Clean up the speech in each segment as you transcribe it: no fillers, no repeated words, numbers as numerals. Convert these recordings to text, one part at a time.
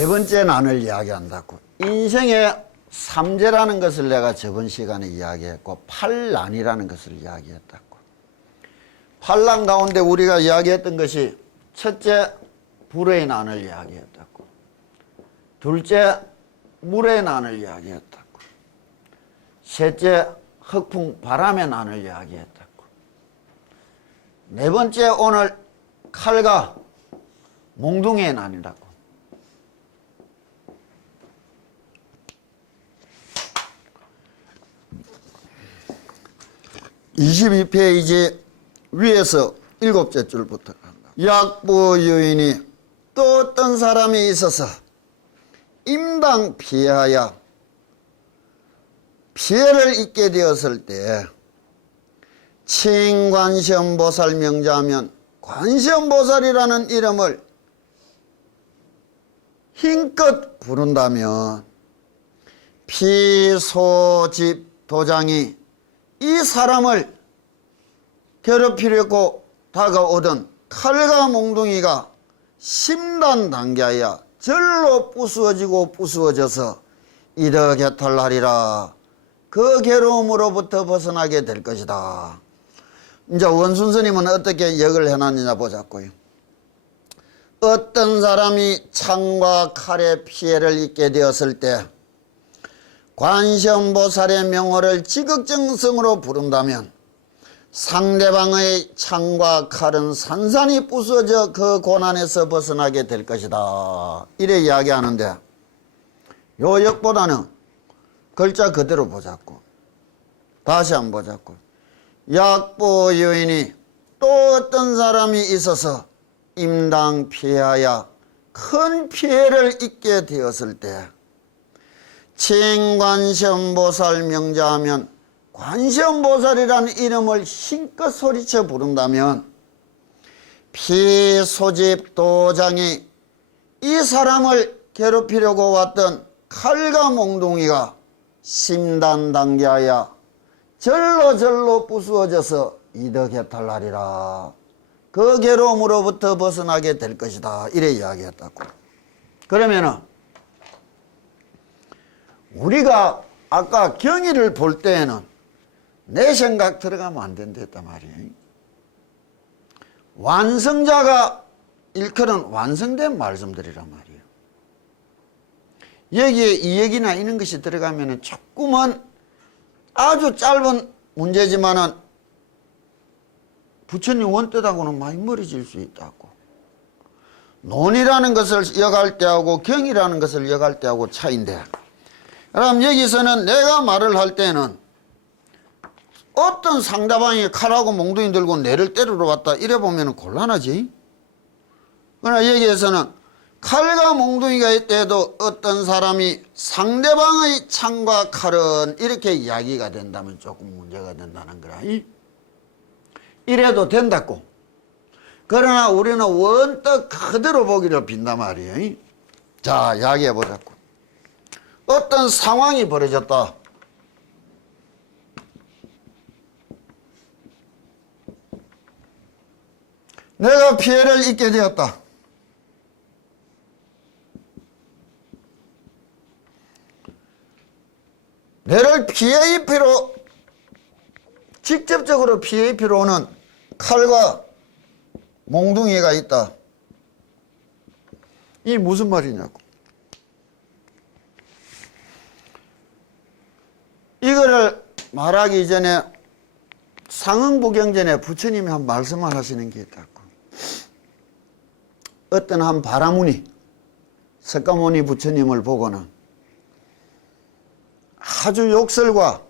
네 번째 난을 이야기한다고. 인생의 삼재라는 것을 내가 저번 시간에 이야기했고 팔난이라는 것을 이야기했다고. 팔난 가운데 우리가 이야기했던 것이 첫째 불의 난을 이야기했다고. 둘째 물의 난을 이야기했다고. 셋째 흑풍 바람의 난을 이야기했다고. 네 번째 오늘 칼과 몽둥이의 난이라고. 22페이지 위에서 7째 줄부터 간다. 약부 여인이 또 어떤 사람이 있어서 임당 피하여 피해를 입게 되었을 때 칭관시험보살 명자하면 관시험보살이라는 이름을 힘껏 부른다면 피소집 도장이 이 사람을 괴롭히려고 다가오던 칼과 몽둥이가 심단 단계하여 절로 부수어지고 부수어져서 이덕해탈하리라. 그 괴로움으로부터 벗어나게 될 것이다. 이제 원순스님은 어떻게 역을 해놨느냐 보자고요. 어떤 사람이 창과 칼의 피해를 입게 되었을 때 관시험보살의 명호를 지극정성으로 부른다면 상대방의 창과 칼은 산산이 부서져 그 고난에서 벗어나게 될 것이다. 이래 이야기하는데 요 역보다는 글자 그대로 보자고. 다시 한번 보자고. 약보 여인이 또 어떤 사람이 있어서 임당 피하여 큰 피해를 입게 되었을 때 칭관시험보살 명자하면 관시험보살이라는 이름을 힘껏 소리쳐 부른다면 피소집 도장이 이 사람을 괴롭히려고 왔던 칼과 몽둥이가 심단 단계하여 절로 부수어져서 이덕해탈하리라. 그 괴로움으로부터 벗어나게 될 것이다. 이래 이야기했다고. 그러면은 우리가 아까 경의를 볼 때에는 내 생각 들어가면 안 된다 했단 말이에요. 완성자가 일컬은 완성된 말씀들이란 말이에요. 여기에 이 얘기나 이런 것이 들어가면 조금은 아주 짧은 문제지만은 부처님 원뜻하고는 많이 멀어질 수 있다고. 논이라는 것을 이어갈 때하고 경이라는 것을 이어갈 때하고 차이인데, 그럼 여기서는 내가 말을 할 때는 어떤 상대방이 칼하고 몽둥이 들고 내를 때리러 왔다 이래 보면 곤란하지. 그러나 여기에서는 칼과 몽둥이가 있대도 어떤 사람이 상대방의 창과 칼은 이렇게 이야기가 된다면 조금 문제가 된다는 거라. 이래도 된다고. 그러나 우리는 원떡 그대로 보기를 빈단 말이에요. 자, 이야기해 보자고. 어떤 상황이 벌어졌다. 내가 피해를 입게 되었다. 내를 피해 입히러 직접적으로 피해 입히러 오는 칼과 몽둥이가 있다. 이 무슨 말이냐고. 이거를 말하기 전에 상응부경전에 부처님이 한 말씀을 하시는 게 있다고. 어떤 한 바라무니 석가모니 부처님을 보고는 아주 욕설과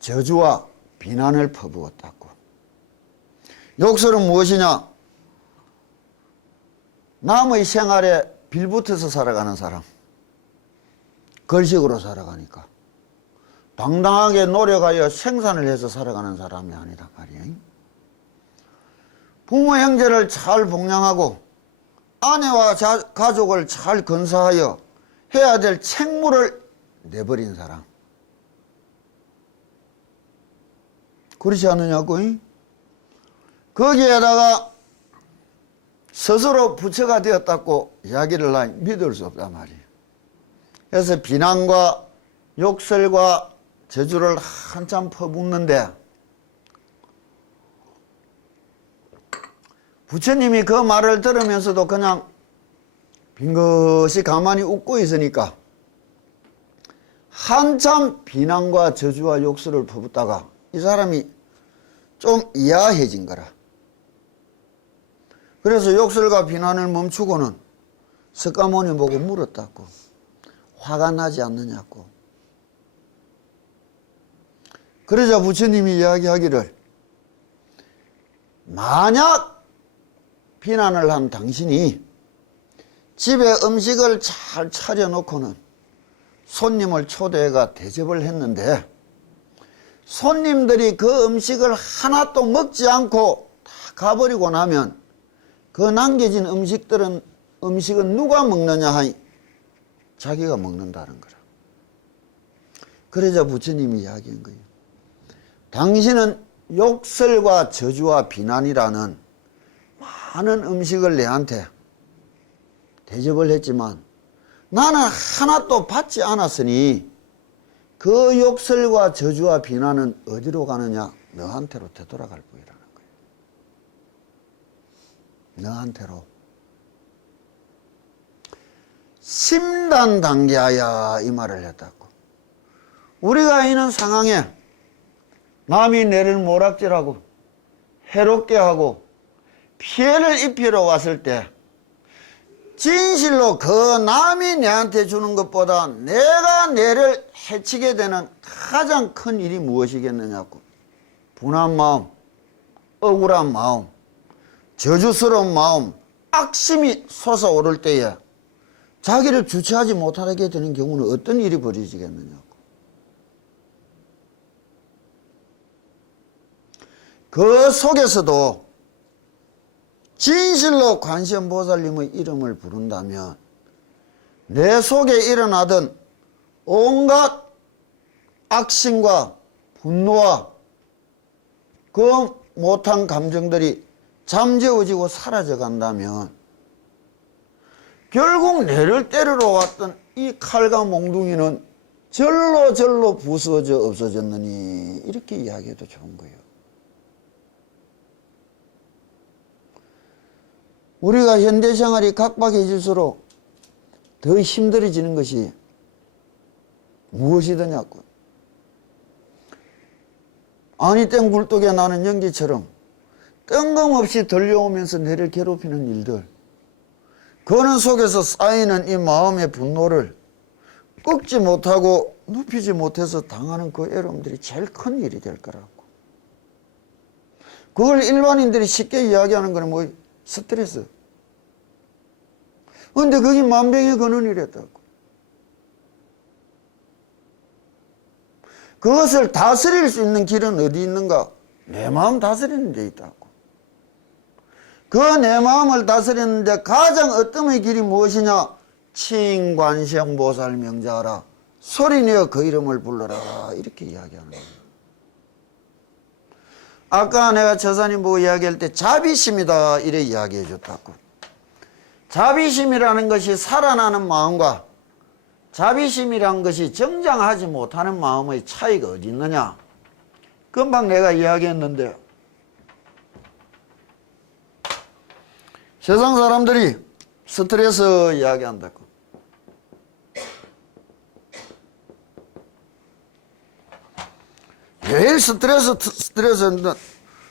저주와 비난을 퍼부었다고. 욕설은 무엇이냐? 남의 생활에 빌붙어서 살아가는 사람, 걸식으로 살아가니까 당당하게 노력하여 생산을 해서 살아가는 사람이 아니다 말이에요. 부모 형제를 잘 복양하고 아내와 가족을 잘 건사하여 해야 될 책무를 내버린 사람. 그렇지 않느냐고. 거기에다가 스스로 부처가 되었다고 이야기를 믿을 수 없단 말이에요. 그래서 비난과 욕설과 저주를 한참 퍼붓는데 부처님이 그 말을 들으면서도 그냥 빙긋이 가만히 웃고 있으니까 한참 비난과 저주와 욕설을 퍼붓다가 이 사람이 좀 이해해진 거라. 그래서 욕설과 비난을 멈추고는 석가모니 보고 물었다고. 화가 나지 않느냐고. 그러자 부처님이 이야기하기를 만약 비난을 한 당신이 집에 음식을 잘 차려놓고는 손님을 초대해가 대접을 했는데 손님들이 그 음식을 하나도 먹지 않고 다 가버리고 나면 그 남겨진 음식은 누가 먹느냐 하니 자기가 먹는다는 거라. 그러자 부처님이 이야기한 거예요. 당신은 욕설과 저주와 비난이라는 많은 음식을 내한테 대접을 했지만 나는 하나도 받지 않았으니 그 욕설과 저주와 비난은 어디로 가느냐? 너한테로 되돌아갈 뿐이라는 거예요. 너한테로. 심단 단계하야 이 말을 했다고. 우리가 있는 상황에 남이 내를 모락질하고 해롭게 하고 피해를 입히러 왔을 때 진실로 그 남이 내한테 주는 것보다 내가 내를 해치게 되는 가장 큰 일이 무엇이겠느냐고. 분한 마음, 억울한 마음, 저주스러운 마음, 악심이 솟아오를 때에 자기를 주체하지 못하게 되는 경우는 어떤 일이 벌어지겠느냐고. 그 속에서도 진실로 관세음보살님의 이름을 부른다면 내 속에 일어나던 온갖 악심과 분노와 그 못한 감정들이 잠재워지고 사라져 간다면 결국 내를 때리러 왔던 이 칼과 몽둥이는 절로 부서져 없어졌느니 이렇게 이야기해도 좋은 거예요. 우리가 현대생활이 각박해질수록 더 힘들어지는 것이 무엇이더냐고. 아니 땡 굴뚝에 나는 연기처럼 뜬금없이 들려오면서 내를 괴롭히는 일들, 그는 속에서 쌓이는 이 마음의 분노를 꺾지 못하고 눕히지 못해서 당하는 그 애로움들이 제일 큰 일이 될 거라고. 그걸 일반인들이 쉽게 이야기하는 거는 뭐 스트레스. 그런데 그게 만병의 근원이랬다고. 그것을 다스릴 수 있는 길은 어디 있는가? 내 마음 다스리는 데 있다고. 그 내 마음을 다스리는데 가장 어떤 길이 무엇이냐? 칭관세음보살 명자하라. 소리내어 그 이름을 불러라. 이렇게 이야기하는 거예요. 아까 내가 처사님 보고 이야기할 때 자비심이다 이래 이야기해 줬다고. 자비심이라는 것이 살아나는 마음과 자비심이라는 것이 정장하지 못하는 마음의 차이가 어디 있느냐? 금방 내가 이야기했는데 세상 사람들이 스트레스 이야기한다고. 매일 스트레스인데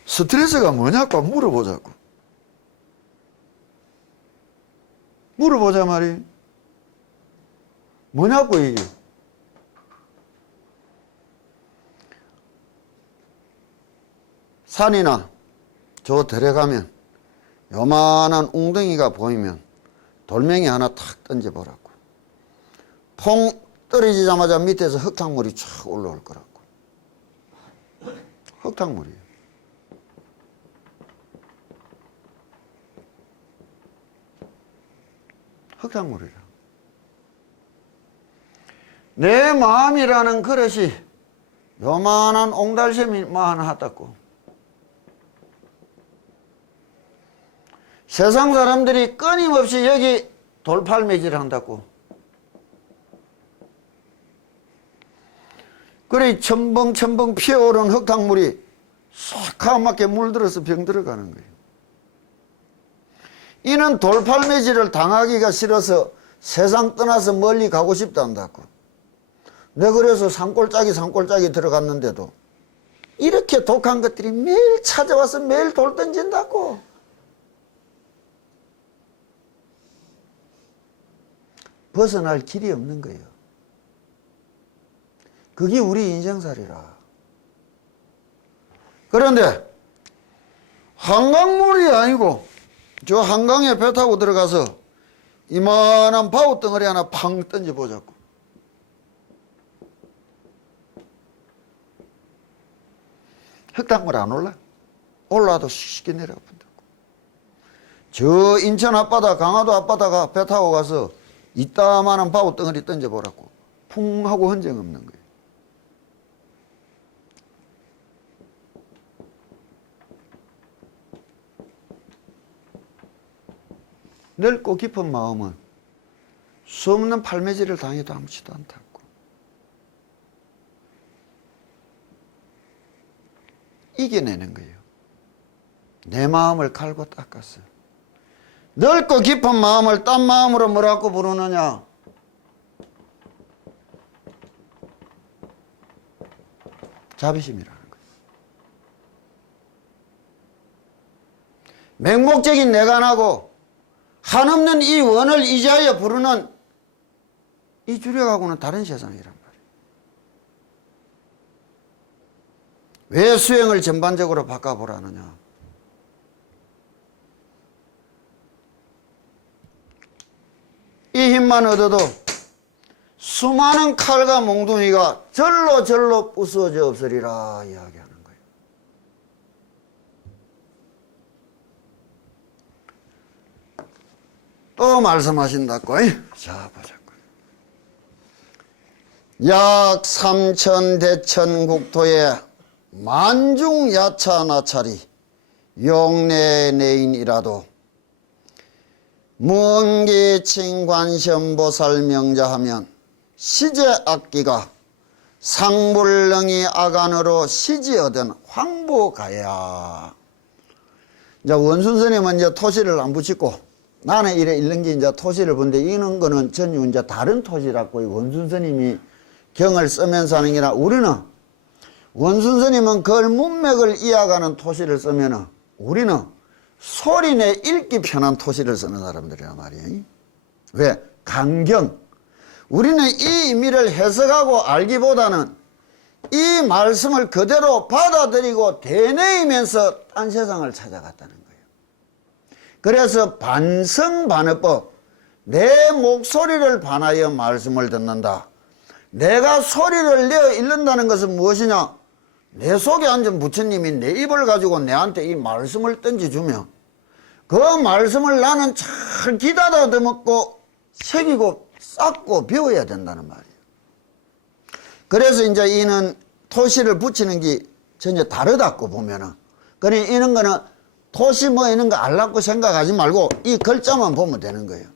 스트레스가 뭐냐고 물어보자고. 물어보자 말이. 뭐냐고 이게. 산이나 저 들에 가면 요만한 웅덩이가 보이면 돌멩이 하나 탁 던져보라고. 퐁 떨어지자마자 밑에서 흙탕물이 쫙 올라올 거라고. 흙탕물이에요. 흙탕물이라. 내 마음이라는 그릇이 요만한 옹달샘이만 하다고. 세상 사람들이 끊임없이 여기 돌팔매질을 한다고. 그래 첨벙첨벙 피어오른 흙탕물이 쏙하게 물들어서 병들어가는 거예요. 이는 돌팔매질을 당하기가 싫어서 세상 떠나서 멀리 가고 싶다 한다고. 내가 그래서 산골짜기 들어갔는데도 이렇게 독한 것들이 매일 찾아와서 매일 돌 던진다고. 벗어날 길이 없는 거예요. 그게 우리 인생살이라. 그런데 한강물이 아니고 저 한강에 배 타고 들어가서 이만한 바우덩어리 하나 팡 던져보자고. 흙탕물 안 올라? 올라도 쉽게 내려간다고. 저 인천 앞바다, 강화도 앞바다가 배 타고 가서 이따만한 바우덩어리 던져보라고. 풍 하고 흔적 없는 거예요. 넓고 깊은 마음은 수없는 팔매질을 당해도 아무렇지도 않다고. 이겨내는 거예요. 내 마음을 갈고 닦았어. 넓고 깊은 마음을 딴 마음으로 뭐라고 부르느냐? 자비심이라는 거예요. 맹목적인 내관하고 한없는 이 원을 이자하여 부르는 이 주력하고는 다른 세상이란 말이에요. 왜 수행을 전반적으로 바꿔보라느냐? 이 힘만 얻어도 수많은 칼과 몽둥이가 절로 부수어져 없으리라 이야기하는 거예요. 또 말씀하신다고. 자, 보자고. 약 3천 대천 국토에 만중 야차 나찰이 용내 내인이라도 무언기칭 관심보살 명자하면 시제 악기가 상불능이 아간으로 시지 얻은 황보가야. 이제 원순스님은 이제 토시를 안 붙이고 나는 이래 읽는 게 이제 토시를 본데 이런 거는 전혀 이제 다른 토시라고 원순스님이 경을 쓰면서 하는 게라. 우리는 원순스님은 그걸 문맥을 이어가는 토시를 쓰면은 우리는 소리내 읽기 편한 토시를 쓰는 사람들이란 말이에요. 왜? 강경. 우리는 이 의미를 해석하고 알기보다는 이 말씀을 그대로 받아들이고 되뇌이면서 딴 세상을 찾아갔다는 거예요. 그래서 반성반어법, 내 목소리를 반하여 말씀을 듣는다. 내가 소리를 내어 읽는다는 것은 무엇이냐? 내 속에 앉은 부처님이 내 입을 가지고 내한테 이 말씀을 던져주면 그 말씀을 나는 잘 기다려먹고 새기고 쌓고 배워야 된다는 말이에요. 그래서 이제 이는 토시를 붙이는 게 전혀 다르다고 보면은. 그러니 이런 거는 토시 뭐 이런 거 알라고 생각하지 말고 이 글자만 보면 되는 거예요.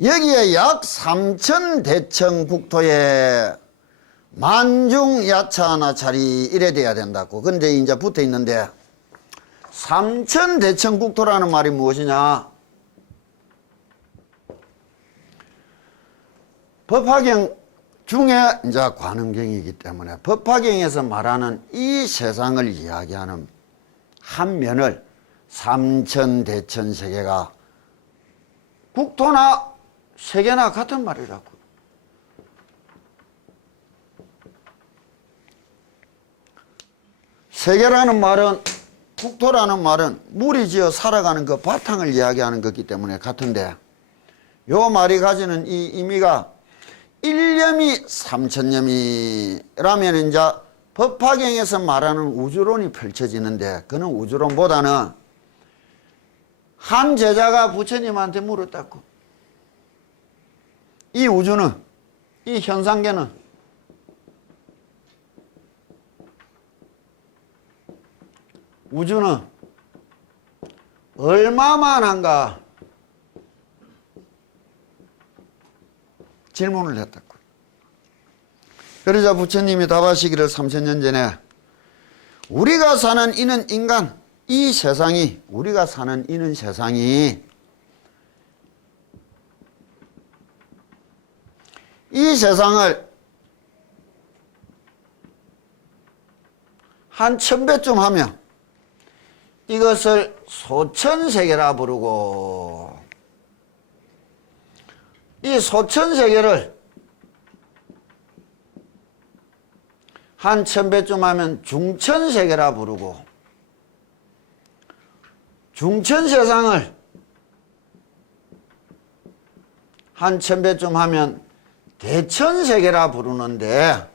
여기에 약 3천 대천 국토에 만중 야차나찰이 이래 돼야 된다고. 근데 이제 붙어 있는데 3천 대천 국토라는 말이 무엇이냐? 법화경 중에 이제 관음경이기 때문에 법화경에서 말하는 이 세상을 이야기하는 한 면을 3천 대천 세계가 국토나 세계나 같은 말이라고. 세계라는 말은, 국토라는 말은 물이 지어 살아가는 그 바탕을 이야기하는 거기 때문에 같은데, 요 말이 가지는 이 의미가 1념이 3천념이라면 이제 법화경에서 말하는 우주론이 펼쳐지는데, 그는 우주론보다는 한 제자가 부처님한테 물었다고. 이 우주는, 이 현상계는 우주는 얼마만 한가? 질문을 했다고. 그러자 부처님이 답하시기를 3000년 전에 우리가 사는 이는 인간, 이 세상이, 우리가 사는 이는 세상이 이 세상을 한 1000배쯤 하면 이것을 소천세계라 부르고 이 소천세계를 한 1000배쯤 하면 중천세계라 부르고 중천세상을 한 1000배쯤 하면 대천세계라 부르는데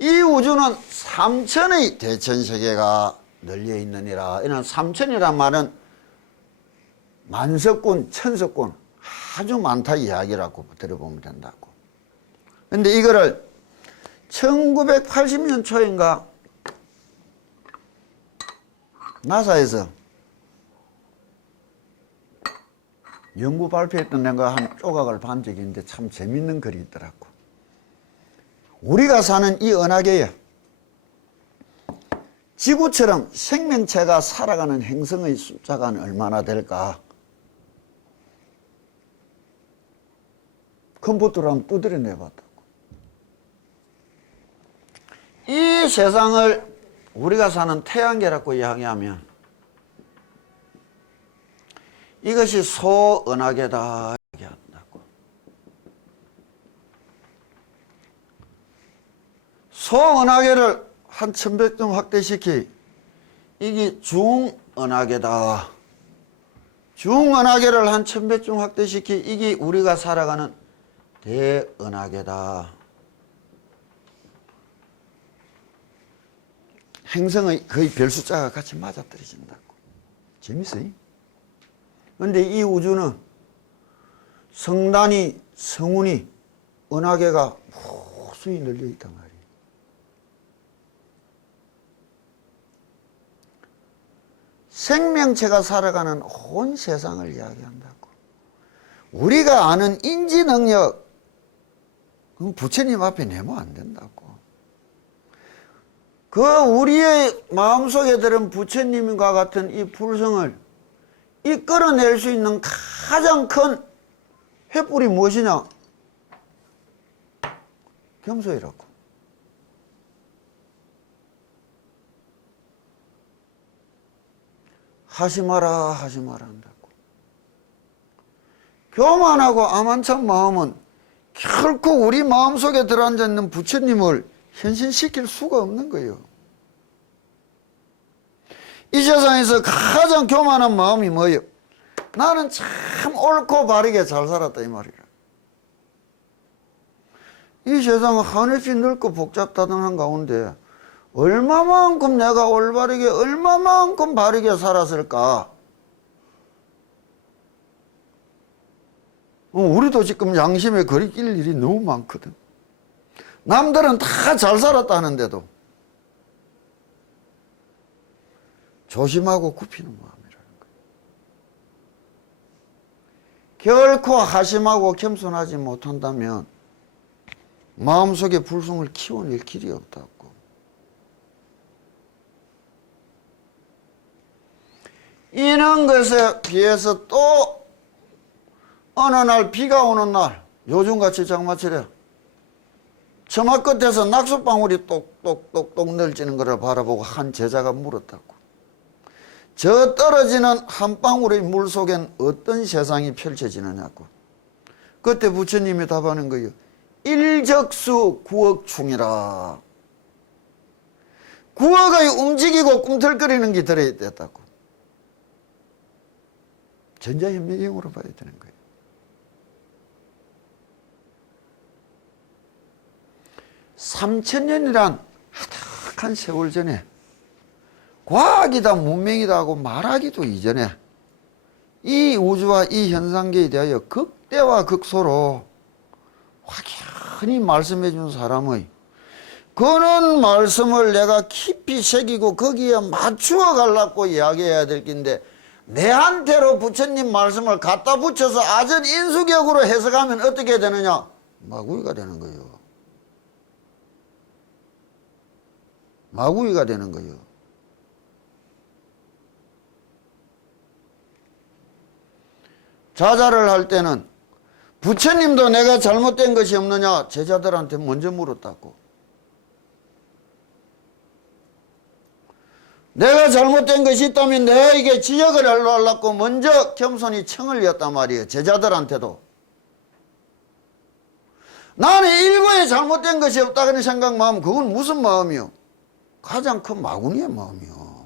이 우주는 3000의 대천세계가 널려 있느니라. 이는 3000이란 말은 만석군, 천석군 아주 많다 이야기라고 들어보면 된다고. 근데 이거를 1980년 초인가 나사에서 연구 발표했던 내가 한 조각을 본 적이 있는데 참 재밌는 글이 있더라고. 우리가 사는 이 은하계에 지구처럼 생명체가 살아가는 행성의 숫자가 얼마나 될까? 컴퓨터로 한번 두드려 내봤다고. 이 세상을 우리가 사는 태양계라고 이야기하면 이것이 소은하계다 이야기한다고. 소은하계를 한 1000배쯤 확대시키 이게 중은하계다. 중은하계를 한 1000배쯤 확대시키 이게 우리가 살아가는 대은하계다. 행성의 거의 별 숫자가 같이 맞아떨어진다고. 재밌어요? 그런데 이 우주는 성단이, 성운이, 은하계가 무수히 널려 있단 말이에요. 생명체가 살아가는 온 세상을 이야기한다고. 우리가 아는 인지 능력, 그건 부처님 앞에 내면 안 된다고. 그 우리의 마음속에 들은 부처님과 같은 이 불성을 이끌어낼 수 있는 가장 큰 횃불이 무엇이냐? 겸손이라고. 하지 마라, 하지 마라 한다고. 교만하고 암한찬 마음은 결코 우리 마음속에 들어앉아 있는 부처님을 현신시킬 수가 없는 거예요. 이 세상에서 가장 교만한 마음이 뭐예요? 나는 참 옳고 바르게 잘 살았다 이 말이야. 이 세상은 하늘씨 넓고 복잡다단한 가운데 얼마만큼 내가 올바르게 얼마만큼 바르게 살았을까? 우리도 지금 양심에 거리낄 일이 너무 많거든. 남들은 다 잘 살았다 하는데도 조심하고 굽히는 마음이라는 거예요. 결코 하심하고 겸손하지 못한다면 마음속에 불성을 키워낼 길이 없다고. 이런 것에 비해서 또 어느 날 비가 오는 날 요즘같이 장마철에 처마 끝에서 낙수방울이 똑똑똑똑 널지는 것을 바라보고 한 제자가 물었다고. 저 떨어지는 한 방울의 물 속엔 어떤 세상이 펼쳐지느냐고. 그때 부처님이 답하는 거예요. 일적수 구억충이라. 구억의 움직이고 꿈틀거리는 게 들어있다고. 전자현미경으로 봐야 되는 거예요. (3000년이란) 하닥한 세월 전에 과학이다 문명이다 하고 말하기도 이전에 이 우주와 이 현상계에 대하여 극대와 극소로 확연히 말씀해 준 사람의 그런 말씀을 내가 깊이 새기고 거기에 맞추어 가려고 이야기해야 될 긴데 내한테로 부처님 말씀을 갖다 붙여서 아전 인수격으로 해석하면 어떻게 되느냐? 마구이가 되는 거예요. 마구이가 되는 거예요. 자자를 할 때는 부처님도 내가 잘못된 것이 없느냐? 제자들한테 먼저 물었다고. 내가 잘못된 것이 있다면 내가 이게 지적을 하려고 먼저 겸손히 청을 이었단 말이에요. 제자들한테도. 나는 일거에 잘못된 것이 없다는 생각 마음, 그건 무슨 마음이요? 가장 큰 마구니의 마음이요.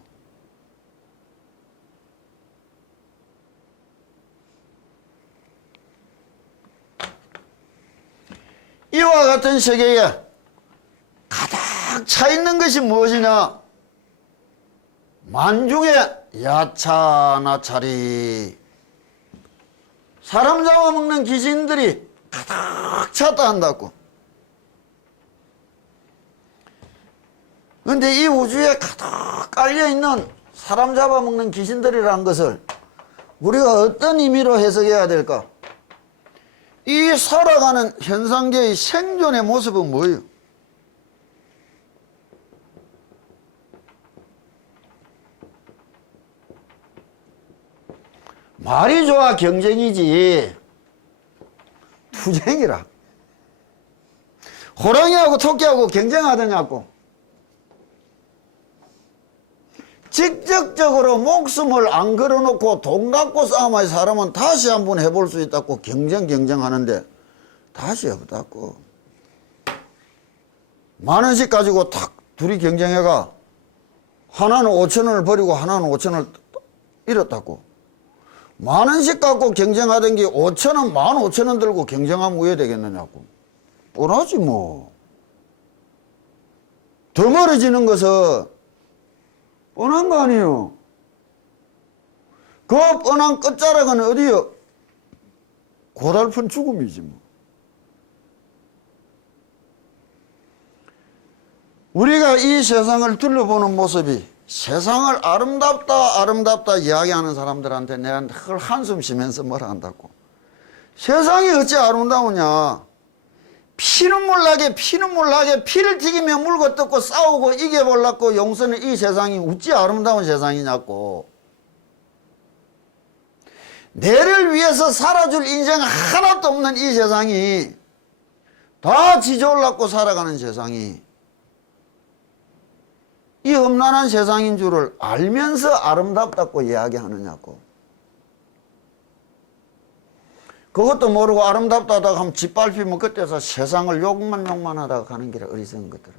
이와 같은 세계에 가득 차 있는 것이 무엇이냐? 만중에 야차나차리, 사람 잡아먹는 귀신들이 가득 찼다 한다고. 그런데 이 우주에 가득 깔려있는 사람 잡아먹는 귀신들이라는 것을 우리가 어떤 의미로 해석해야 될까? 이 살아가는 현상계의 생존의 모습은 뭐예요? 말이 좋아 경쟁이지 투쟁이라. 호랑이하고 토끼하고 경쟁하더냐고. 직접적으로 목숨을 안 걸어놓고 돈 갖고 싸움할 사람은 다시 한번 해볼 수 있다고 경쟁하는데 다시 없다고. 10,000원씩 가지고 탁 둘이 경쟁해가 하나는 5,000원을 버리고 하나는 5,000원을 잃었다고. 10,000원씩 갖고 경쟁하던 게 5,000원, 15,000원 들고 경쟁하면 왜 되겠느냐고. 뻔하지 뭐. 더 멀어지는 것은 뻔한 거 아니에요. 그 뻔한 끝자락은 어디요? 고달픈 죽음이지 뭐. 우리가 이 세상을 둘러보는 모습이 세상을 아름답다 이야기하는 사람들한테 내가 늘 한숨 쉬면서 뭐라 한다고. 세상이 어찌 아름다우냐. 피는 몰라게 피를 튀기며 물고 뜯고 싸우고 이겨보려고 용서는 이 세상이 어찌 아름다운 세상이냐고. 내를 위해서 살아줄 인생 하나도 없는 이 세상이 다 지져올라고 살아가는 세상이 이 험난한 세상인 줄을 알면서 아름답다고 이야기하느냐고. 그것도 모르고 아름답다 하다가 하면 짓밟히면 그때서 세상을 욕만 하다가 가는 길에 어리석은 것들은.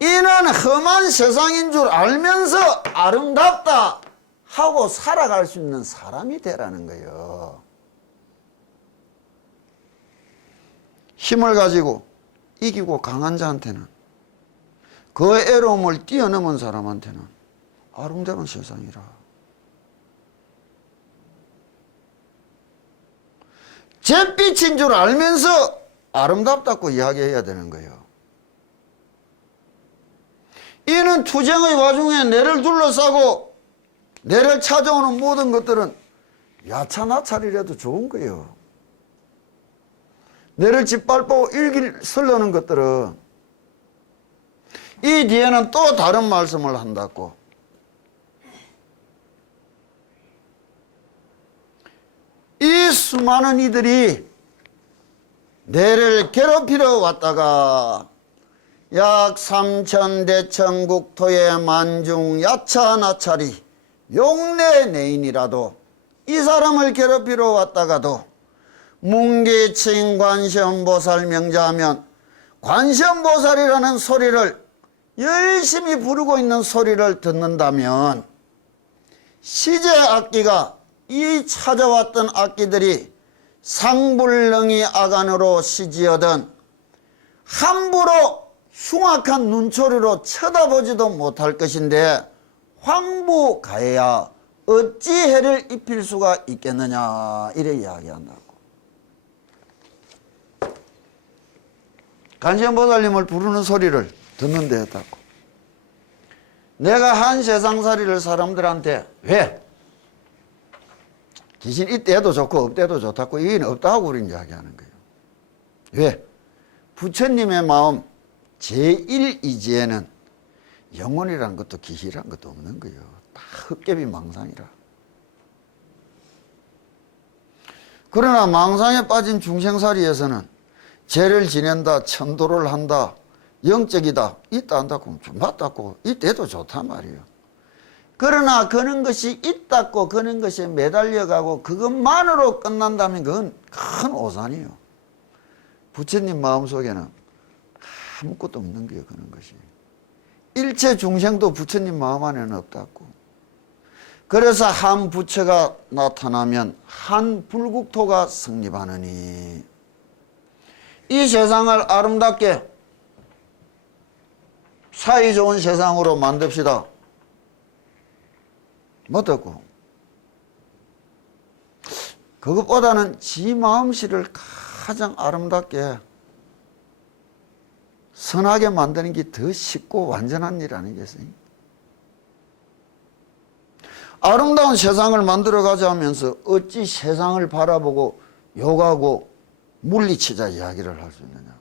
이는 험한 세상인 줄 알면서 아름답다 하고 살아갈 수 있는 사람이 되라는 거예요. 힘을 가지고 이기고 강한 자한테는, 그 애로움을 뛰어넘은 사람한테는 아름다운 세상이라. 잿빛인 줄 알면서 아름답다고 이야기해야 되는 거예요. 이는 투쟁의 와중에 내를 둘러싸고 내를 찾아오는 모든 것들은 야차나차리라도 좋은 거예요. 내를 짓밟고 일길 설려는 것들은 이 뒤에는 또 다른 말씀을 한다고. 이 수많은 이들이 내를 괴롭히러 왔다가 약 3,000대천 국토의 만중 야차나차리 용내내인이라도 이 사람을 괴롭히러 왔다가도 문기칭 관세음보살 명자하면 관세음보살이라는 소리를 열심히 부르고 있는 소리를 듣는다면 시제 악기가 이 찾아왔던 악기들이 상불능이 아간으로 시지어든 함부로 흉악한 눈초리로 쳐다보지도 못할 것인데 황부가해야 어찌 해를 입힐 수가 있겠느냐 이래 이야기한다고. 관세음보살님을 부르는 소리를 듣는 데였다고. 내가 한 세상살이를 사람들한테 왜? 귀신 있대도 좋고 없대도 좋다고 이건 없다고 우리는 이야기하는 거예요. 왜? 부처님의 마음 제1이지에는 영혼이라는 것도 귀신이라는 것도 없는 거예요. 다 헛개비 망상이라. 그러나 망상에 빠진 중생살이에서는 죄를 지낸다, 천도를 한다, 영적이다, 있다 한다고 맞다고 이때도 좋단 말이에요. 그러나 그런 것이 있다고 그런 것에 매달려가고 그것만으로 끝난다면 그건 큰 오산이에요. 부처님 마음속에는 아무것도 없는 거예요. 그런 것이. 일체 중생도 부처님 마음 안에는 없다고. 그래서 한 부처가 나타나면 한 불국토가 성립하느니 이 세상을 아름답게 사이좋은 세상으로 만듭시다. 못하고 그것보다는 지 마음씨를 가장 아름답게 선하게 만드는 게 더 쉽고 완전한 일 아니겠어요? 아름다운 세상을 만들어가자 하면서 어찌 세상을 바라보고 욕하고 물리치자 이야기를 할 수 있느냐고.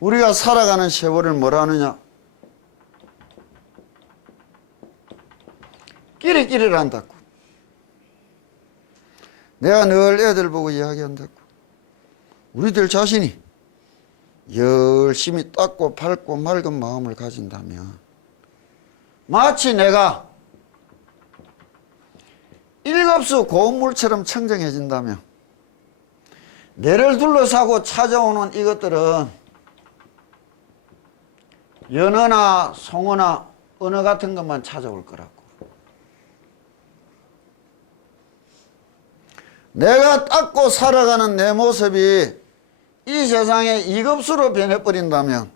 우리가 살아가는 세월을 뭐라 하느냐? 끼리끼리를 한다고. 내가 늘 애들 보고 이야기한다고. 우리들 자신이 열심히 닦고 밟고 맑은 마음을 가진다면 마치 내가 일급수 고물처럼 청정해진다면 내를 둘러싸고 찾아오는 이것들은 연어나 송어나 언어 같은 것만 찾아올 거라고. 내가 닦고 살아가는 내 모습이 이 세상에 이급수로 변해버린다면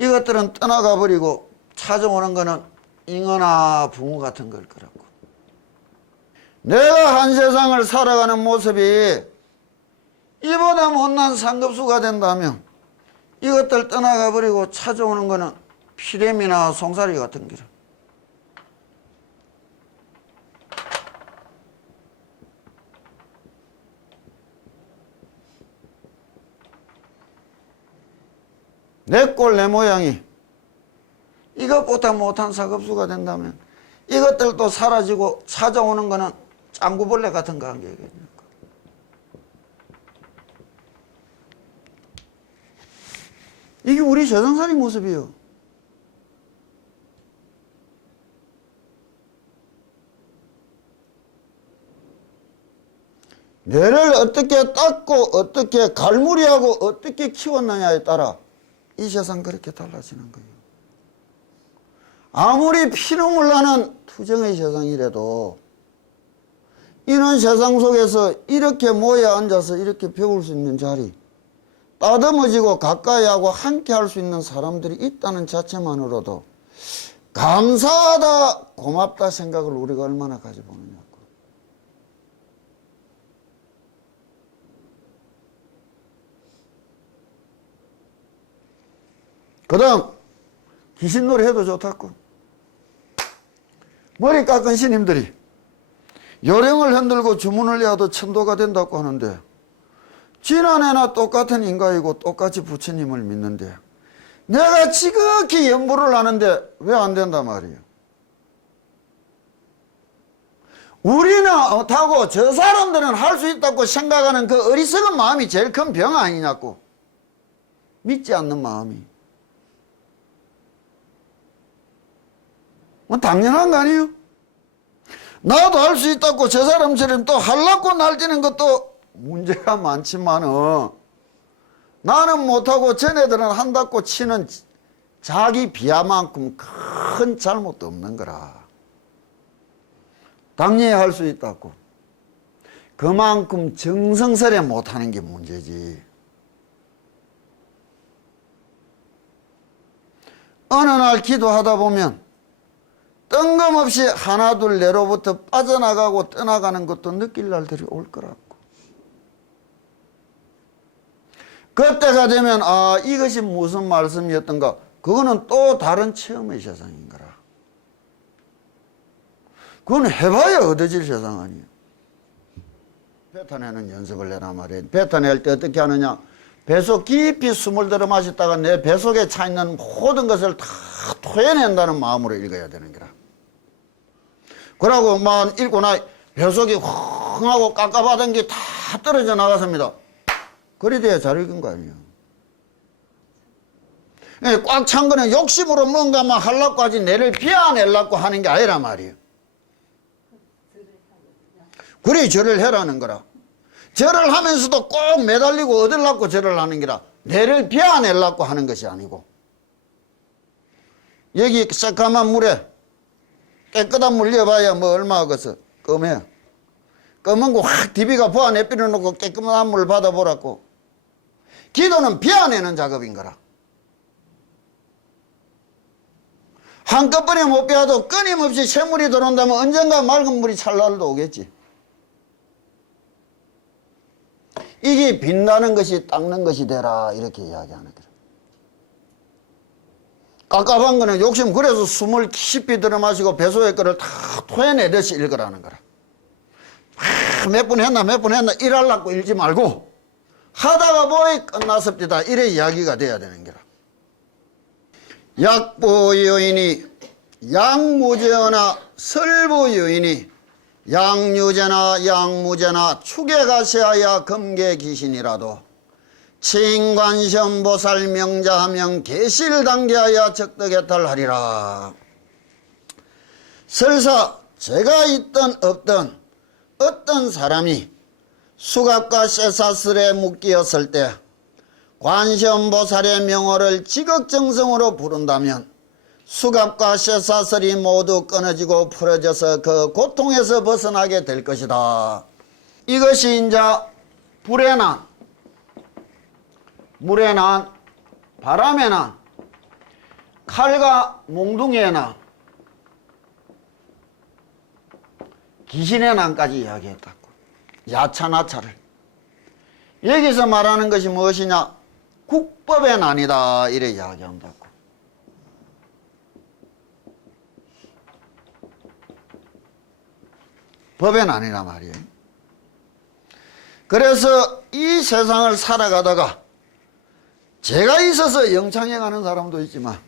이것들은 떠나가 버리고 찾아오는 거는 잉어나 붕어 같은 걸 거라고. 내가 한 세상을 살아가는 모습이 이보다 못난 상급수가 된다면 이것들 떠나가 버리고 찾아오는 거는 피렘이나 송사리 같은 거라. 내 꼴 내 모양이 이것보다 못한 사급수가 된다면 이것들도 사라지고 찾아오는 거는 짱구벌레 같은 거 관계겠습니까? 이게 우리 세상살이 모습이에요. 뇌를 어떻게 닦고 어떻게 갈무리하고 어떻게 키웠느냐에 따라 이 세상 그렇게 달라지는 거예요. 아무리 피눈물 나는 투정의 세상이라도 이런 세상 속에서 이렇게 모여 앉아서 이렇게 배울 수 있는 자리, 따듬어지고 가까이하고 함께 할 수 있는 사람들이 있다는 자체만으로도 감사하다, 고맙다 생각을 우리가 얼마나 가져보느냐고. 그 다음 귀신놀이 해도 좋다고. 머리 깎은 스님들이 요령을 흔들고 주문을 해도 천도가 된다고 하는데 지난해나 똑같은 인가이고 똑같이 부처님을 믿는데 내가 지극히 연부를 하는데 왜 안 된단 말이에요. 우리는 못하고 저 사람들은 할 수 있다고 생각하는 그 어리석은 마음이 제일 큰 병 아니냐고. 믿지 않는 마음이. 뭐 당연한 거 아니에요? 나도 할 수 있다고 저 사람처럼 또 하려고 날뛰는 것도 문제가 많지만은 나는 못하고 쟤네들은 한다고 치는 자기 비하만큼 큰 잘못도 없는 거라. 당연히 할 수 있다고. 그만큼 정성스레 못하는 게 문제지. 어느 날 기도하다 보면 뜬금없이 하나둘 내로부터 빠져나가고 떠나가는 것도 느낄 날들이 올 거라고. 그때가 되면 아, 이것이 무슨 말씀이었던가, 그거는 또 다른 체험의 세상인 거라. 그건 해봐야 얻어질 세상 아니에요. 뱉어내는 연습을 해라 말이에요. 뱉어낼 때 어떻게 하느냐, 배속 깊이 숨을 들어 마셨다가 내 배속에 차 있는 모든 것을 다 토해낸다는 마음으로 읽어야 되는 거라. 그러고 막 읽고 나 배속이 흥하고 깝깝하던 게 다 떨어져 나갔습니다. 그래 돼야 잘 읽은 거 아니에요. 꽉 찬 거는 욕심으로 뭔가 막 하려고 하지 내를 비워내려고 하는 게 아니란 말이에요. 그래 절을 해라는 거라. 절을 하면서도 꼭 매달리고 얻으려고 절을 하는 게라, 내를 비워내려고 하는 것이 아니고. 여기 새까만 물에 깨끗한 물 넣어봐야 뭐 얼마 하겠어. 검해. 검은 거 확 DB가 부어내 뿌려놓고 깨끗한 물 받아보라고. 기도는 비워내는 작업인 거라. 한꺼번에 못 비워도 끊임없이 샘물이 들어온다면 언젠가 맑은 물이 찰 날도 오겠지. 이게 빛나는 것이 닦는 것이 되라, 이렇게 이야기하는 거라. 깝깝한 거는 욕심, 그래서 숨을 깊이 들어 마시고 배속의 거를 다 토해내듯이 읽으라는 거라. 몇 분 했나 일하려고 읽지 말고 하다가 보이 끝났습니다, 이래 이야기가 돼야 되는 거라. 약보여인이 양무제어나 설보여인이 양유제나 양무제나 축에가시하야 금계귀신이라도 칭관시험보살 명자하명 계실단계하여 적덕해탈하리라. 설사 제가 있든 없든 어떤 사람이 수갑과 쇠사슬에 묶이었을 때 관시음보살의 명호를 지극정성으로 부른다면 수갑과 쇠사슬이 모두 끊어지고 풀어져서 그 고통에서 벗어나게 될 것이다. 이것이 이제 불의 난, 물의 난, 바람의 난, 칼과 몽둥이의 난, 귀신의 난까지 이야기했다고. 야차나차를. 여기서 말하는 것이 무엇이냐? 국법의 난이다, 이래 이야기한다고. 법의 난이란 말이에요. 그래서 이 세상을 살아가다가 제가 있어서 영창에 가는 사람도 있지만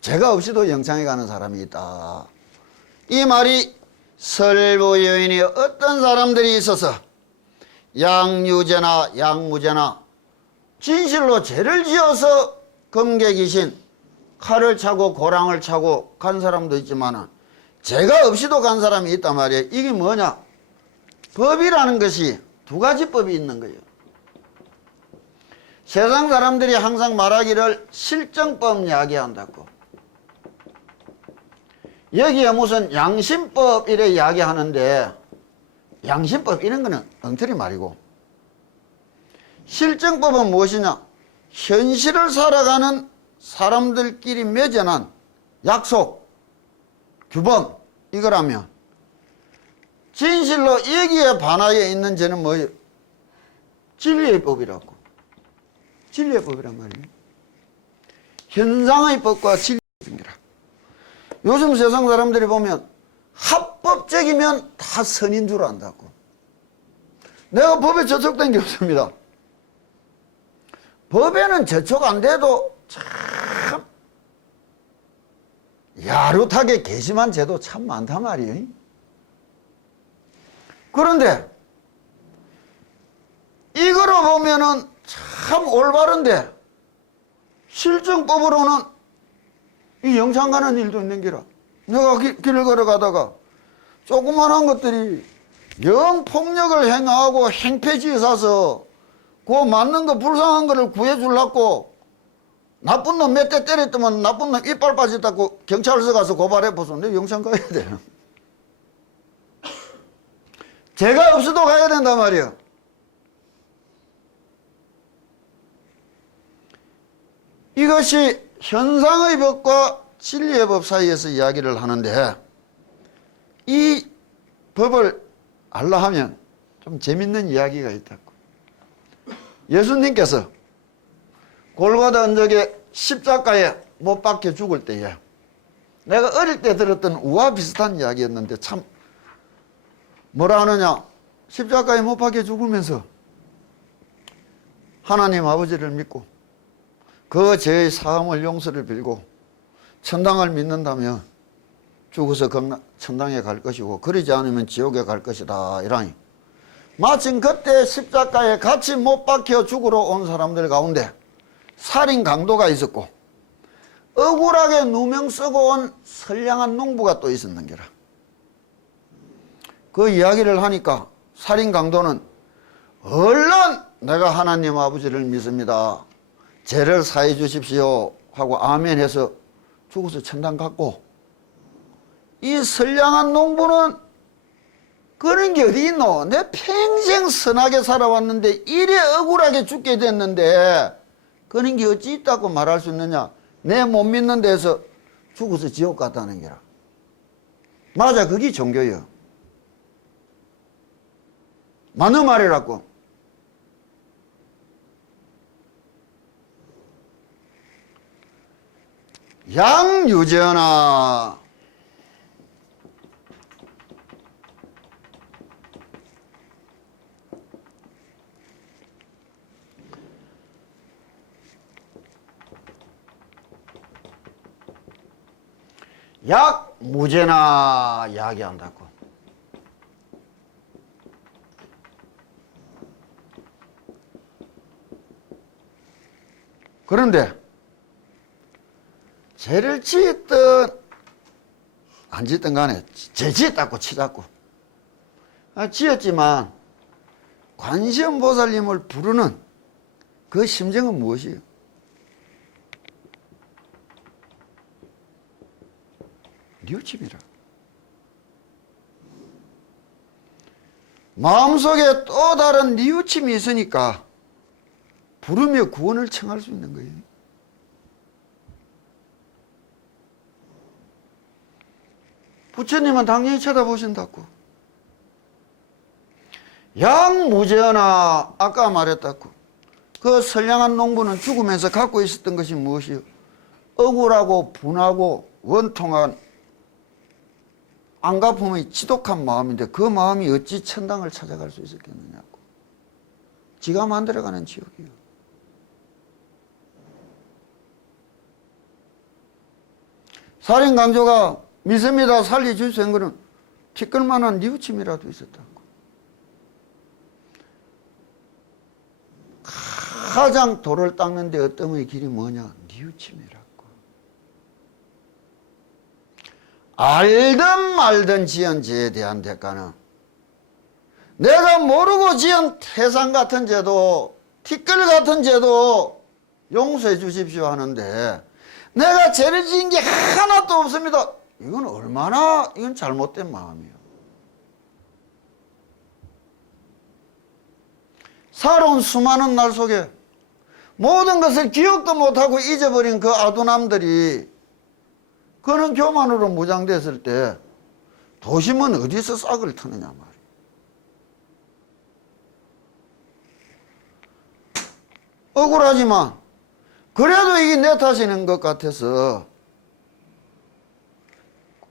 제가 없이도 영창에 가는 사람이 있다. 이 말이 설보여인이 어떤 사람들이 있어서 양유제나 양무제나 진실로 죄를 지어서 금계귀신 칼을 차고 고랑을 차고 간 사람도 있지만 죄가 없이도 간 사람이 있단 말이에요. 이게 뭐냐? 법이라는 것이 두 가지 법이 있는 거예요. 세상 사람들이 항상 말하기를 실정법 이야기한다고. 여기에 무슨 양심법 이래 이야기하는데, 양심법 이런 거는 엉터리 말이고, 실정법은 무엇이냐? 현실을 살아가는 사람들끼리 맺어난 약속, 규범, 이거라면 진실로 여기에 반하에 있는 죄는 뭐예요? 진리의 법이라고. 진리의 법이란 말이에요. 현상의 법과 진리의 법이라. 요즘 세상 사람들이 보면 합법적이면 다 선인 줄 안다고. 내가 법에 저촉된 게 없습니다. 법에는 저촉 안 돼도 참 야릇하게 괘씸한 죄도 참 많단 말이에요. 그런데 이거로 보면은 참 올바른데 실정법으로는 이 영창 가는 일도 있는 기라. 내가 길을 걸어가다가 조그만한 것들이 영 폭력을 행하고 행패지에 사서 그 맞는 거 불쌍한 거를 구해주려고 나쁜 놈 몇 대 때렸더만 나쁜 놈 이빨 빠졌다고 경찰서 가서 고발해보소. 내 영창 가야 돼. 죄가 없어도 가야 된단 말이야. 이것이 현상의 법과 진리의 법 사이에서 이야기를 하는데 이 법을 알라 하면 좀 재밌는 이야기가 있다고. 예수님께서 골고다 언덕에 십자가에 못 박혀 죽을 때에 내가 어릴 때 들었던 우와 비슷한 이야기였는데 참 뭐라 하느냐, 십자가에 못 박혀 죽으면서 하나님 아버지를 믿고 그 죄의 사함을 용서를 빌고 천당을 믿는다면 죽어서 천당에 갈 것이고 그러지 않으면 지옥에 갈 것이다 이라니. 마침 그때 십자가에 같이 못 박혀 죽으러 온 사람들 가운데 살인 강도가 있었고 억울하게 누명 쓰고 온 선량한 농부가 또 있었는 게라. 그 이야기를 하니까 살인 강도는 얼른 내가 하나님 아버지를 믿습니다, 죄를 사해 주십시오 하고 아멘 해서 죽어서 천당 갔고, 이 선량한 농부는 그런 게 어디 있노? 내 평생 선하게 살아왔는데 이래 억울하게 죽게 됐는데 그런 게 어찌 있다고 말할 수 있느냐? 내 못 믿는 데서 죽어서 지옥 갔다는 게라. 맞아, 그게 종교예요. 맞는 말이라고. 양유전아, 약무제나 이야기한다고. 그런데 죄를 지었든 안 지었든 간에 죄 지었다고 치자고. 지었지만 관세음보살님을 부르는 그 심정은 무엇이에요? 뉘우침이라. 마음속에 또 다른 뉘우침이 있으니까 부르며 구원을 청할 수 있는 거예요. 부처님은 당연히 쳐다보신다고. 양무제하나 아까 말했다고. 그 선량한 농부는 죽으면서 갖고 있었던 것이 무엇이요? 억울하고 분하고 원통한 안갚음의 지독한 마음인데 그 마음이 어찌 천당을 찾아갈 수 있었겠느냐고. 지가 만들어가는 지옥이요. 살인 강조가 믿습니다 살려주세요 한 거는 티끌만한 뉘우침이라도 있었다고. 가장 돌을 닦는데 어떤 길이 뭐냐? 뉘우침이라고. 알든 말든 지은 죄에 대한 대가는 내가 모르고 지은 태산 같은 죄도 티끌 같은 죄도 용서해 주십시오 하는데 내가 죄를 지은 게 하나도 없습니다. 이건 얼마나 이건 잘못된 마음이에요. 살아온 수많은 날 속에 모든 것을 기억도 못하고 잊어버린 그 아두남들이 그런 교만으로 무장됐을 때 도심은 어디서 싹을 트느냐 말이에요. 억울하지만 그래도 이게 내 탓이는 것 같아서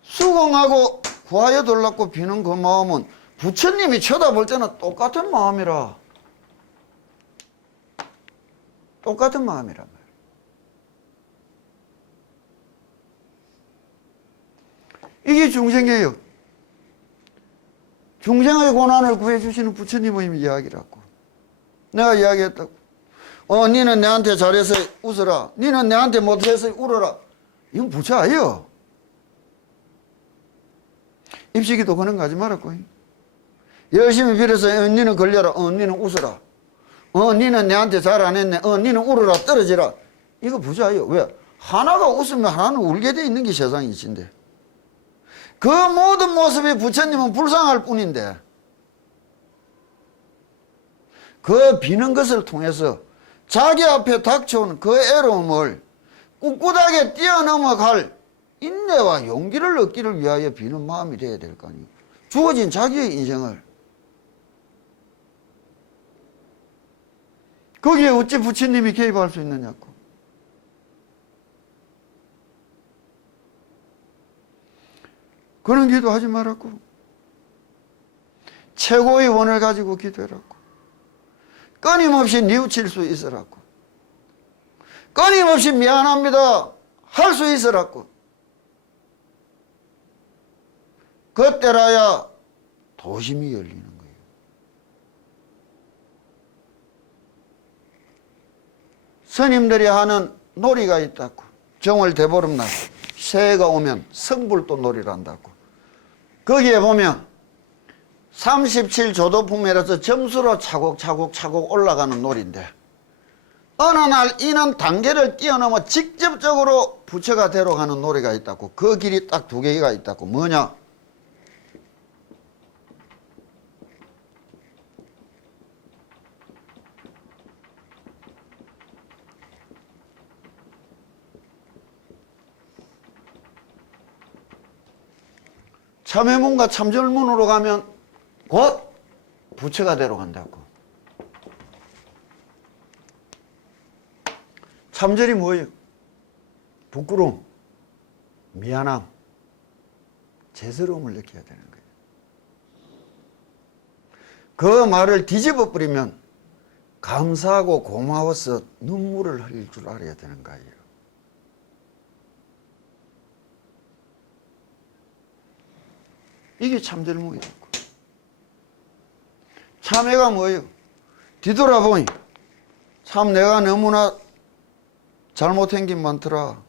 수긍하고 구하여 달라고 비는 그 마음은 부처님이 쳐다볼 때는 똑같은 마음이라. 똑같은 마음이란 말이에요. 이게 중생이에요. 중생의 고난을 구해주시는 부처님의 이야기라고. 내가 이야기했다고. 니는 내한테 잘해서 웃어라. 니는 내한테 못해서 울어라. 이건 부처 아니에요. 입시기도 그런 거 하지 말았고. 열심히 빌어서 니는 걸려라. 니는 웃어라. 니는 내한테 잘 안 했네. 니는 울어라. 떨어지라. 이거 부처 아니에요. 왜? 하나가 웃으면 하나는 울게 돼 있는 게 세상이 이친데. 그 모든 모습이 부처님은 불쌍할 뿐인데 그 비는 것을 통해서 자기 앞에 닥쳐온 그 애로움을 꿋꿋하게 뛰어넘어갈 인내와 용기를 얻기를 위하여 비는 마음이 돼야 될 거 아니에요. 주어진 자기의 인생을. 거기에 어찌 부처님이 개입할 수 있느냐고. 그런 기도하지 말았고, 최고의 원을 가지고 기도해라고. 끊임없이 뉘우칠 수 있으라고. 끊임없이 미안합니다 할 수 있으라고. 그때라야 도심이 열리는 거예요. 스님들이 하는 놀이가 있다고. 정월 대보름날 새해가 오면 성불도 놀이를 한다고. 거기에 보면 37조도품이라서 점수로 차곡차곡 올라가는 놀이인데, 어느 날 이는 단계를 뛰어넘어 직접적으로 부처가 되러 가는 놀이가 있다고. 그 길이 딱 두 개가 있다고. 뭐냐? 참회문과 참절문으로 가면 곧 부처가 되러 간다고. 참절이 뭐예요? 부끄러움, 미안함, 죄스러움을 느껴야 되는 거예요. 그 말을 뒤집어 버리면 감사하고 고마워서 눈물을 흘릴 줄 알아야 되는 거예요. 이게 참절문이라고. 참회가 뭐예요? 뒤돌아보니 참 내가 너무나 잘못한 게 많더라.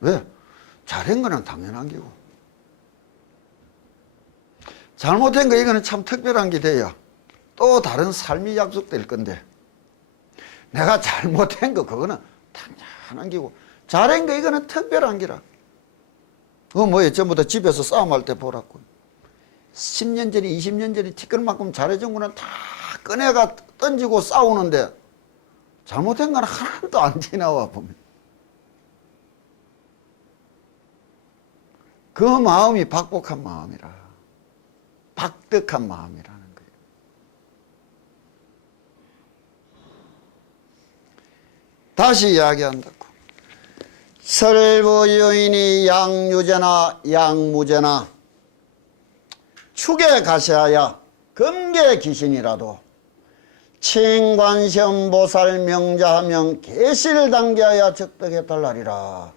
왜? 잘한 거는 당연한 게고, 잘못한 거 이거는 참 특별한 게 돼야 또 다른 삶이 약속될 건데, 내가 잘못한 거 그거는 당연한 게고, 잘한 거 이거는 특별한 게라. 그거 뭐예요? 전부 다 집에서 싸움할 때 보라고. 10년 전에 20년 전에 티끌만큼 잘해준 거는 다 꺼내가 던지고 싸우는데 잘못한 건 하나도 안 지나와 보면 그 마음이 박복한 마음이라, 박득한 마음이라는 거예요. 다시 이야기한다고. 설부유인이 양유제나 양무제나 축에 가시하야 금계 귀신이라도 칭관시험보살 명자하면 계시를 당기하여 적덕해달라리라.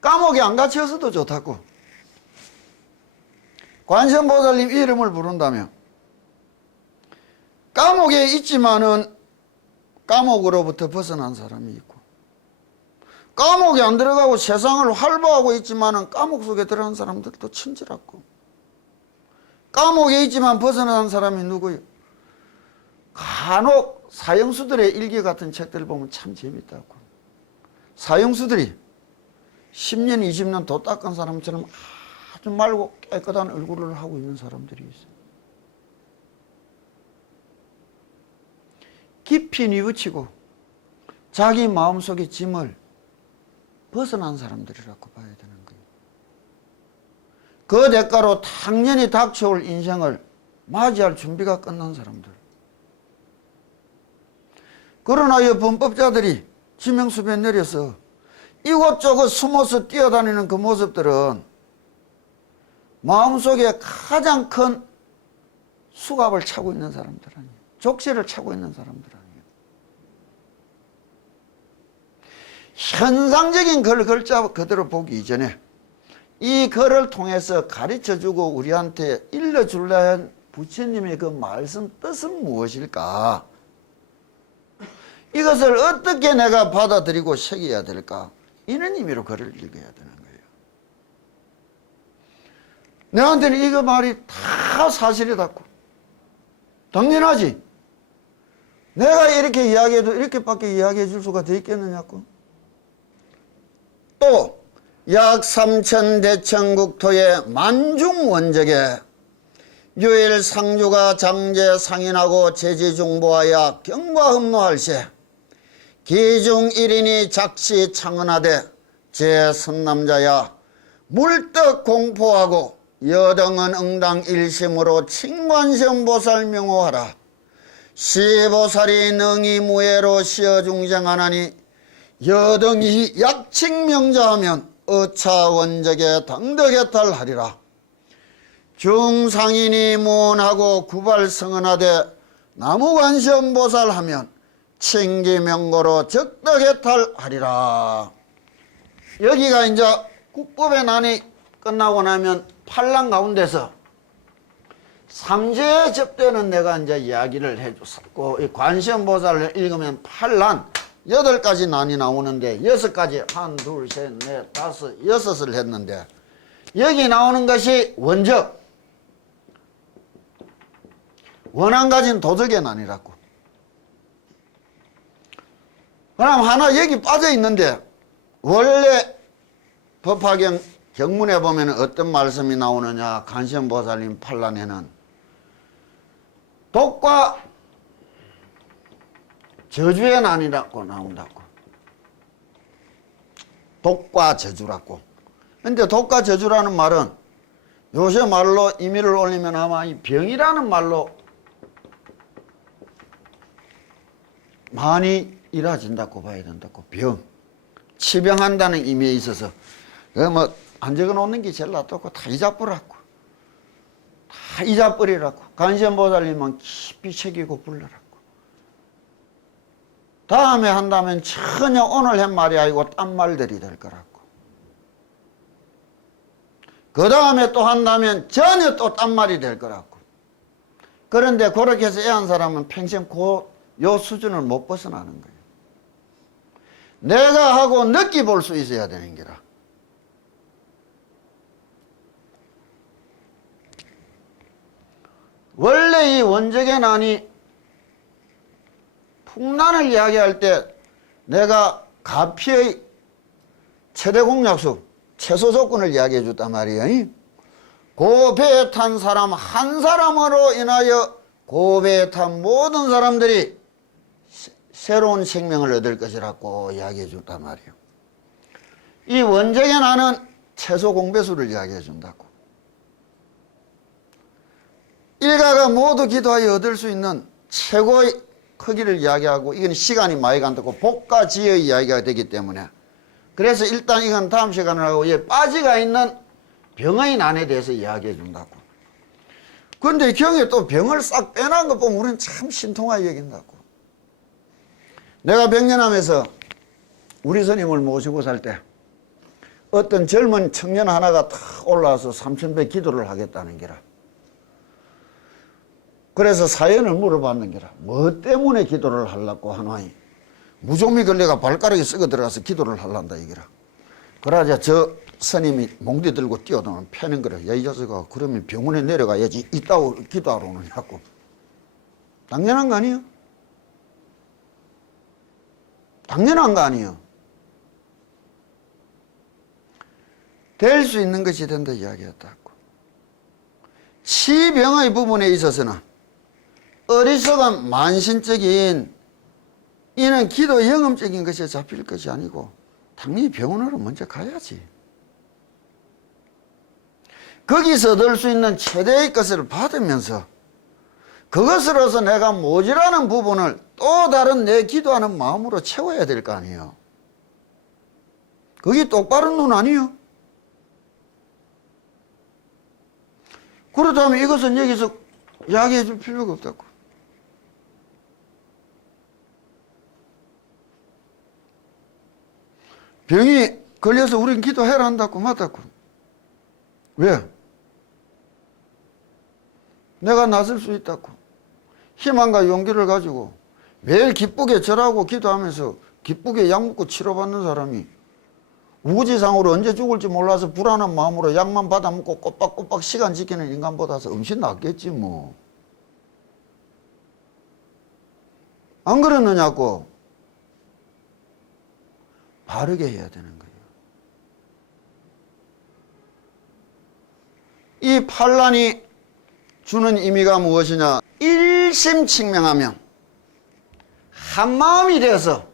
감옥에 안 갇혀서도 좋다고. 관세음보살님 이름을 부른다면 감옥에 있지만은 감옥으로부터 벗어난 사람이 있고, 감옥에 안 들어가고 세상을 활보하고 있지만은 감옥 속에 들어간 사람들도 친절하고, 감옥에 있지만 벗어난 사람이 누구예요? 간혹 사형수들의 일기 같은 책들을 보면 참 재밌다고. 사형수들이 10년 20년 도 닦은 사람처럼 아주 맑고 깨끗한 얼굴을 하고 있는 사람들이 있어요. 깊이 뉘우치고 자기 마음속의 짐을 벗어난 사람들이라고 봐야 되는 거예요. 그 대가로 당연히 닥쳐올 인생을 맞이할 준비가 끝난 사람들. 그러나 이 범법자들이 지명수배에 내려서 이곳저곳 숨어서 뛰어다니는 그 모습들은 마음속에 가장 큰 수갑을 차고 있는 사람들 아니에요. 족쇄를 차고 있는 사람들 아니에요. 현상적인 글자 그대로 보기 이전에 이 글을 통해서 가르쳐주고 우리한테 일러줄라 한 부처님의 그 말씀 뜻은 무엇일까? 이것을 어떻게 내가 받아들이고 새겨야 될까? 이런 의미로 글을 읽어야 되는 거예요. 내한테는 이거 말이 다 사실이다고. 당연하지. 내가 이렇게 이야기해도 이렇게밖에 이야기해 줄 수가 돼 있겠느냐고. 또 약 3천 대천국토의 만중 원적에 유일 상주가 장제 상인하고 제지중보하여 경과흠노할세 기중 1인이 작시 창언하되 제 선남자야 물떡 공포하고 여등은 응당 일심으로 칭관시험보살 명호하라. 시보살이 능히 무예로 시어중생하나니 여등이 약칭명자하면 어차 원적에 당덕해탈하리라. 중상인이 무언하고 구발성언하되 나무관시험보살 하면 칭기명고로 적덕해탈하리라. 여기가 이제 국법의 난이 끝나고 나면 판란 가운데서 삼재에 접대는 내가 이제 이야기를 해줬었고, 이 관시험보살을 읽으면 판란 8가지 난이 나오는데 6가지 1, 2, 3, 4, 5, 6을 했는데 여기 나오는 것이 원적 원한 가진 도덕의 난이라고. 그럼 하나 여기 빠져 있는데 원래 법화경 경문에 보면 어떤 말씀이 나오느냐. 관시험보살님 판란에는 독과 저주의 난이라고 나온다고. 독과 저주라고. 근데 독과 저주라는 말은 요새 말로 임의를 올리면 아마 이 병이라는 말로 많이 이루어진다고 봐야 된다고. 병. 치병한다는 의미에 있어서. 안 적어 놓는 게 제일 낫다고. 다 잊어버리라고. 다 잊어버리라고. 관시험보살님만 깊이 새기고 불러라고. 다음에 한다면 전혀 오늘 한 말이 아니고 딴 말들이 될 거라고. 그 다음에 또 한다면 전혀 또 딴 말이 될 거라고. 그런데 그렇게 해서 애한 사람은 평생 요 수준을 못 벗어나는 거예요. 내가 하고 느끼볼 수 있어야 되는 게라. 원래 이 원적의 난이 풍란을 이야기할 때 내가 가피의 최대 공약수, 최소 조건을 이야기해 줬단 말이에요. 고배에 탄 사람 한 사람으로 인하여 고배에 탄 모든 사람들이 새로운 생명을 얻을 것이라고 이야기해 줬단 말이에요. 이 원적의 난은 최소 공배수를 이야기해 준다고. 일가가 모두 기도하여 얻을 수 있는 최고의 크기를 이야기하고, 이건 시간이 많이 간다고 복가지의 이야기가 되기 때문에, 그래서 일단 이건 다음 시간을 하고 이 빠지가 있는 병의 난에 대해서 이야기해 준다고. 그런데 경에 또 병을 싹 빼놓은 거 보면 우리는 참 신통하게 여긴다고. 내가 백년암에서 우리 스님을 모시고 살 때 어떤 젊은 청년 하나가 탁 올라와서 삼천배 기도를 하겠다는 게라. 그래서 사연을 물어봤는 게라. 뭐 때문에 기도를 하려고 하나이. 무좀이 걸레가 발가락에 썩어 들어가서 기도를 하란다 이게라. 그러자 저 스님이 몽디 들고 뛰어들면 패는 거라. 야, 이 자식아, 그러면 병원에 내려가야지 이따고 기도하러 오느냐고. 당연한 거 아니에요? 당연한 거 아니에요? 될 수 있는 것이 된다 이야기했다고. 치병의 부분에 있어서는 어리석은 만신적인 이는 기도 영험적인 것에 잡힐 것이 아니고 당연히 병원으로 먼저 가야지. 거기서 얻을 수 있는 최대의 것을 받으면서 그것으로서 내가 모자라는 부분을 또 다른 내 기도하는 마음으로 채워야 될 거 아니에요. 그게 똑바른 눈 아니에요? 그렇다면 이것은 여기서 이야기해 줄 필요가 없다고. 병이 걸려서 우린 기도해라 한다고 맞다고. 왜? 내가 나설 수 있다고. 희망과 용기를 가지고 매일 기쁘게 절하고 기도하면서 기쁘게 약 먹고 치료받는 사람이 우지상으로 언제 죽을지 몰라서 불안한 마음으로 약만 받아 먹고 꼬박꼬박 시간 지키는 인간보다서 음식 낫겠지 뭐. 안 그러느냐고. 바르게 해야 되는 거예요. 이 판란이 주는 의미가 무엇이냐. 일심칙명하면 한마음이 되어서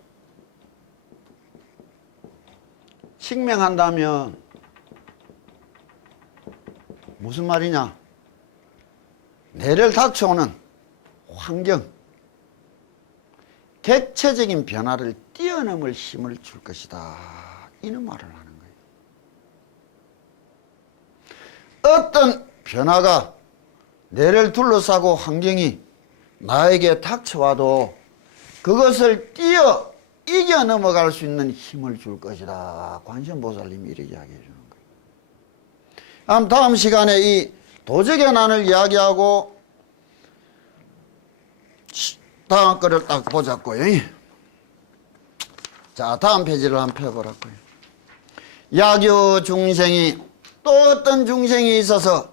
칙명한다면 무슨 말이냐? 내를 닥쳐오는 환경, 객체적인 변화를 뛰어넘을 힘을 줄 것이다. 이런 말을 하는 거예요. 어떤 변화가 내를 둘러싸고 환경이 나에게 닥쳐와도 그것을 이겨 넘어갈 수 있는 힘을 줄 것이다. 관세음보살님이 이렇게 이야기해 주는 거예요. 다음 시간에 이 도적의 난을 이야기하고 다음 거를 딱 보자고요. 자, 다음 페이지를 한번 펴보라고요. 야교 중생이 또 어떤 중생이 있어서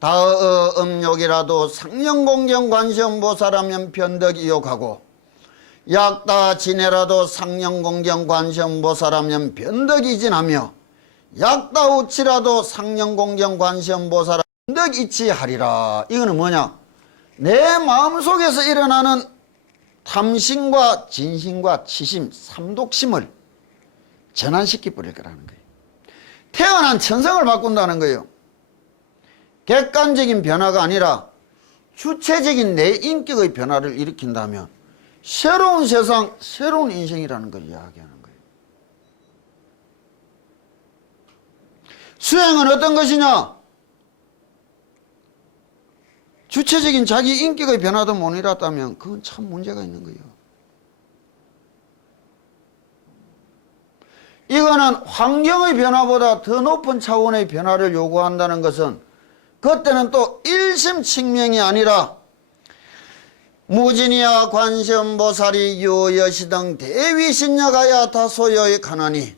다음욕이라도 상령공경 관세음보살하면 변덕이욕하고 약다 지내라도 상령공경 관세음보살하면 변덕이진하며 약다 우치라도 상령공경 관세음보살하면 변덕이치하리라. 이거는 뭐냐? 내 마음속에서 일어나는 탐심과 진심과 치심, 삼독심을 전환시켜 버릴 거라는 거예요. 태어난 천성을 바꾼다는 거예요. 객관적인 변화가 아니라 주체적인 내 인격의 변화를 일으킨다면 새로운 세상, 새로운 인생이라는 걸 이야기하는 거예요. 수행은 어떤 것이냐? 주체적인 자기 인격의 변화도 못 일었다면 그건 참 문제가 있는 거예요. 이거는 환경의 변화보다 더 높은 차원의 변화를 요구한다는 것은 그때는 또 일심칙명이 아니라 무진이야 관세음보살이 유여시등 대위신녀가야 다소여의 가나니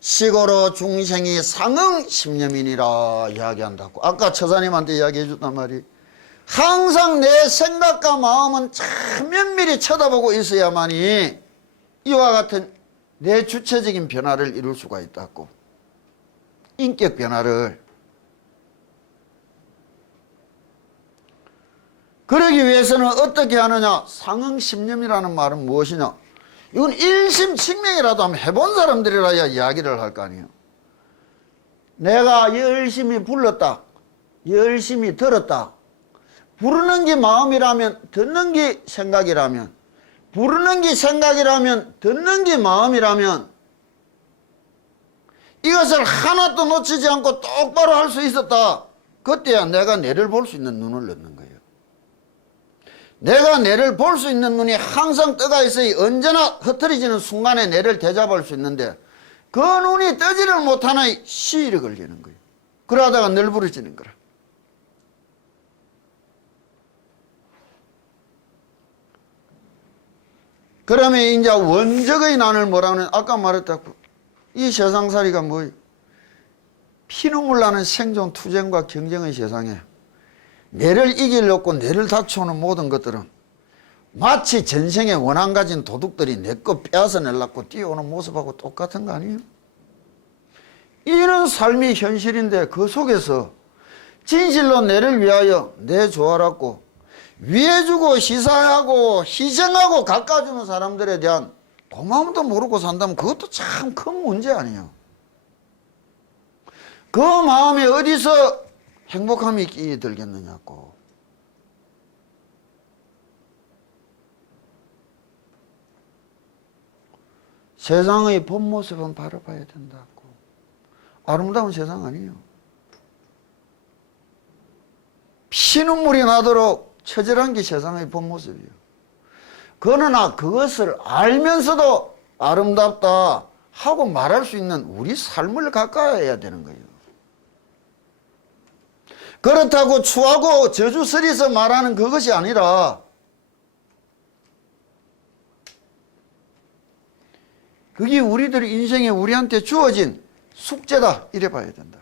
시고로 중생이 상응심념이니라 이야기한다고. 아까 처사님한테 이야기해 줬단 말이, 항상 내 생각과 마음은 참 면밀히 쳐다보고 있어야만이 이와 같은 내 주체적인 변화를 이룰 수가 있다고. 인격 변화를. 그러기 위해서는 어떻게 하느냐? 상응심념이라는 말은 무엇이냐? 이건 일심칙명이라도 한번 해본 사람들이라야 이야기를 할 거 아니에요. 내가 열심히 불렀다, 열심히 들었다. 부르는 게 마음이라면, 듣는 게 생각이라면, 부르는 게 생각이라면, 듣는 게 마음이라면 이것을 하나도 놓치지 않고 똑바로 할 수 있었다. 그때야 내가 내를 볼 수 있는 눈을 넣는 거예요. 내가 내를 볼 수 있는 눈이 항상 떠가 있어야 언제나 흐트러지는 순간에 내를 대잡을 수 있는데 그 눈이 뜨지를 못하는 시일이 걸리는 거예요. 그러다가 널브러지는 거라. 그러면 이제 원적의 난을 뭐라 하는, 아까 말했다고. 이 세상살이가 뭐예요? 피눈물 나는 생존 투쟁과 경쟁의 세상에 내를 이기려고 내를 닥쳐오는 모든 것들은 마치 전생에 원한 가진 도둑들이 내 거 빼앗아 내려고 뛰어오는 모습하고 똑같은 거 아니에요? 이런 삶이 현실인데 그 속에서 진실로 내를 위하여 내 조화라고 위해주고 시사하고 희생하고 깎아주는 사람들에 대한 고마움도 모르고 산다면 그것도 참 큰 문제 아니에요. 그 마음에 어디서 행복함이 끼들겠느냐고. 세상의 본 모습은 바라봐야 된다고. 아름다운 세상 아니에요. 피눈물이 나도록 처절한 게 세상의 본 모습이에요. 그러나 그것을 알면서도 아름답다 하고 말할 수 있는 우리 삶을 가까워야 되는 거예요. 그렇다고 추하고 저주스리서 말하는 그것이 아니라 그게 우리들 인생에 우리한테 주어진 숙제다 이래 봐야 된다.